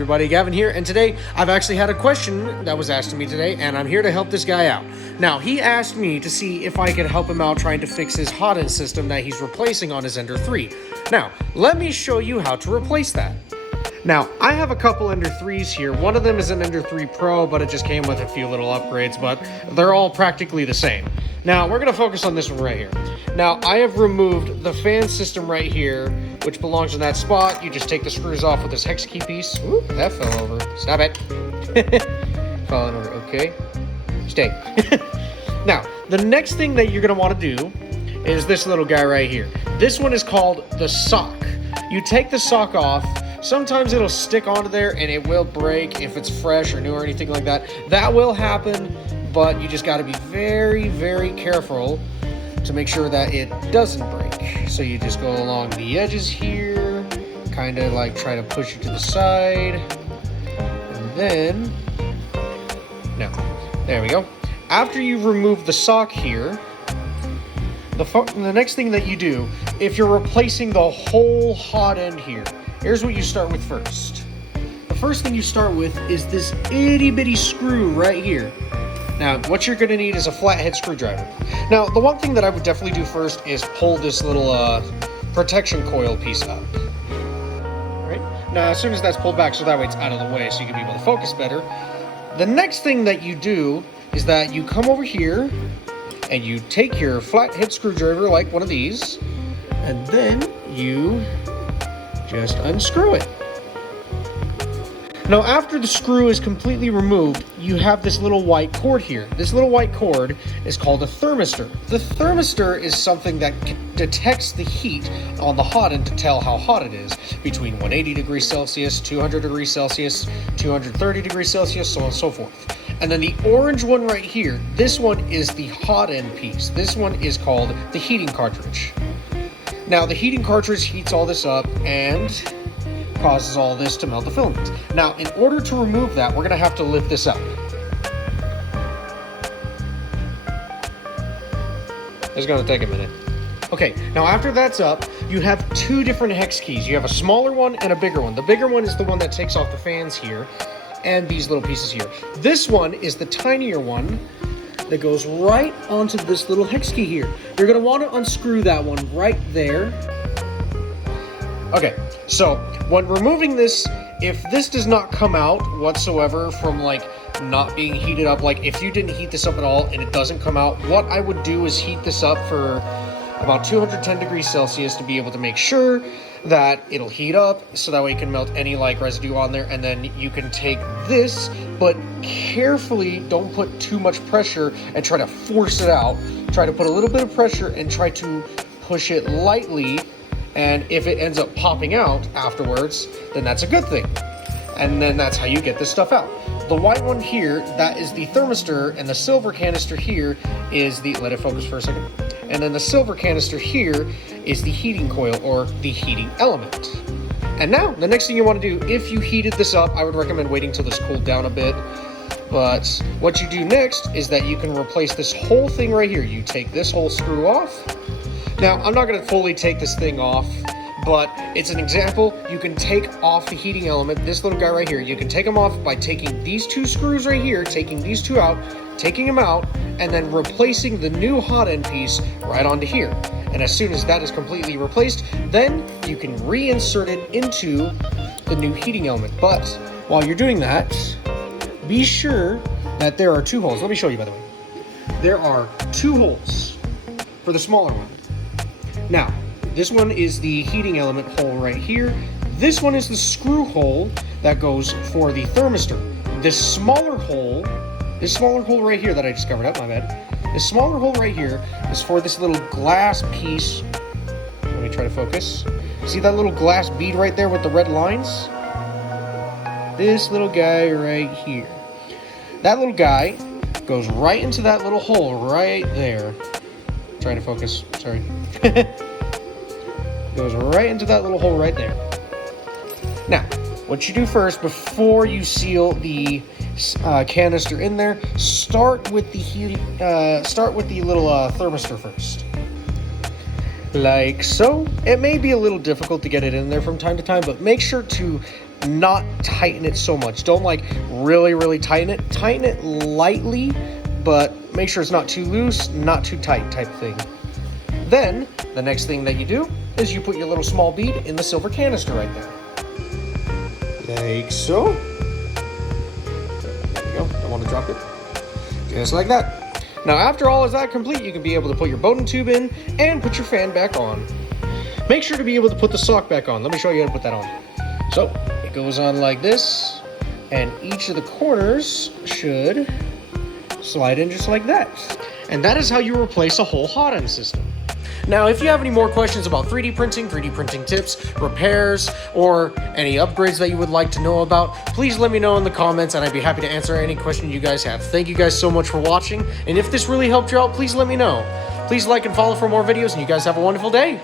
everybody, Gavin here, and today I've actually had a question that was asked to me today, and I'm here to help this guy out. Now, he asked me to see if I could help him out trying to fix his Hotend system that he's replacing on his Ender 3. Now, let me show you how to replace that. Now, I have a couple Ender 3s here. One of them is an Ender 3 Pro, but it just came with a few little upgrades, but they're all practically the same. Now, we're going to focus on this one right here. Now, I have removed the fan system right here, which belongs in that spot. You just take the screws off with this hex key piece. Oop, that fell over. Stop it. Falling over. Okay. Stay. Now, the next thing that you're going to want to do is this little guy right here. This one is called the sock. You take the sock off. Sometimes it'll stick onto there and it will break if it's fresh or new or anything like that. That will happen, but you just got to be very, very careful to make sure that it doesn't break. So you just go along the edges here, kind of like try to push it to the side, and then, now, there we go. After you've removed the sock here, the next thing that you do, if you're replacing the whole hot end here, here's what you start with first. The first thing you start with is this itty bitty screw right here. Now, what you're going to need is a flathead screwdriver. Now, the one thing that I would definitely do first is pull this little protection coil piece up. All right? Now, as soon as that's pulled back, so that way it's out of the way, so you can be able to focus better. The next thing that you do is that you come over here and you take your flathead screwdriver, like one of these, and then you just unscrew it. Now, after the screw is completely removed, you have this little white cord here. This little white cord is called a thermistor. The thermistor is something that detects the heat on the hot end to tell how hot it is, between 180 degrees Celsius, 200 degrees Celsius, 230 degrees Celsius, so on and so forth. And then the orange one right here, this one is the hot end piece. This one is called the heating cartridge. Now, the heating cartridge heats all this up and causes all this to melt the filament. Now, in order to remove that, we're going to have to lift this up. It's going to take a minute. Okay, now after that's up, you have two different hex keys. You have a smaller one and a bigger one. The bigger one is the one that takes off the fans here and these little pieces here. This one is the tinier one that goes right onto this little hex key here. You're going to want to unscrew that one right there. Okay, so when removing this, if this does not come out whatsoever from like not being heated up, like if you didn't heat this up at all and it doesn't come out, what I would do is heat this up for about 210 degrees Celsius to be able to make sure that it'll heat up, so that way you can melt any like residue on there, and then you can take this, but carefully don't put too much pressure and try to force it out. Try to put a little bit of pressure and try to push it lightly. And if it ends up popping out afterwards, then that's a good thing. And then that's how you get this stuff out. The white one here, that is the thermistor, and the silver canister here is the, let it focus for a second. And then the silver canister here is the heating coil, or the heating element. And now, the next thing you want to do, if you heated this up, I would recommend waiting till this cooled down a bit. But what you do next is that you can replace this whole thing right here. You take this whole screw off. Now, I'm not going to fully take this thing off, but it's an example. You can take off the heating element, this little guy right here. You can take them off by taking these two screws right here, taking these two out, taking them out, and then replacing the new hot end piece right onto here. And as soon as that is completely replaced, then you can reinsert it into the new heating element. But while you're doing that, be sure that there are two holes. Let me show you, by the way. There are two holes for the smaller one. Now, this one is the heating element hole right here. This one is the screw hole that goes for the thermistor. This smaller hole right here that I just covered up, my bad. This smaller hole right here is for this little glass piece. Let me try to focus. See that little glass bead right there with the red lines? This little guy right here. That little guy goes right into that little hole right there. Trying to focus, sorry. Goes right into that little hole right there. Now, what you do first, before you seal the canister in there, start with the little thermistor first. Like so. It may be a little difficult to get it in there from time to time, but make sure to not tighten it so much. Don't like really tighten it. Tighten it lightly, but make sure it's not too loose, not too tight type thing. Then, the next thing that you do is you put your little small bead in the silver canister right there. Like so. There you go, don't want to drop it. Just like that. Now after all is that complete, you can be able to put your Bowden tube in and put your fan back on. Make sure to be able to put the sock back on. Let me show you how to put that on. So, it goes on like this, and each of the corners should slide in just like that. And that is how you replace a whole hot end system. Now, if you have any more questions about 3D printing tips, repairs, or any upgrades that you would like to know about, please let me know in the comments and I'd be happy to answer any question you guys have. Thank you guys so much for watching, and if this really helped you out, please let me know. Please like and follow for more videos, and you guys have a wonderful day.